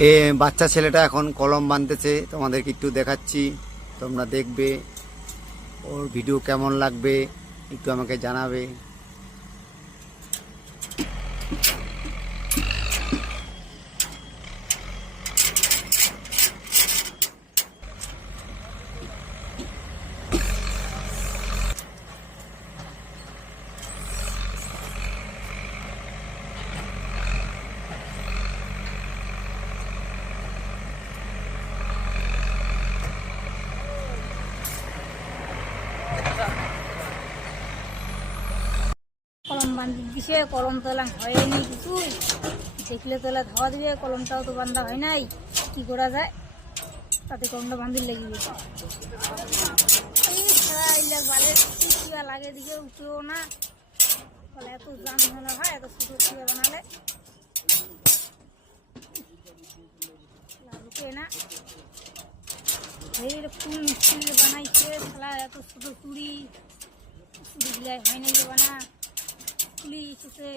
এ বাচ্চা ছেলেটা এখন কলম বাঁধতেছে, তোমাদেরকে একটু দেখাচ্ছি, তোমরা দেখবে। ওর ভিডিও কেমন লাগবে একটু আমাকে জানাবে। কলম বান্ধি দিছে, কলম তোলা হয়নি কিছুই, দেখলে তোলা ধোয়া দিবে, কলমটাও তো বান্ধা হয় নাই, কি করা যায়? তাতে কলমটা বান্ধির লেগে গেছে। বালের কিবা লাগে দিকে উঠেও না, বলে এত জাম ঝামেলা হয়, এত ছোটো কিবা বানালে উঠে না। এই ফুল ফুল বানাইছে খেলা, এত ছোটো চুড়ি চুড়ি দিলে হয় না, বানা ফুলি এসেছে।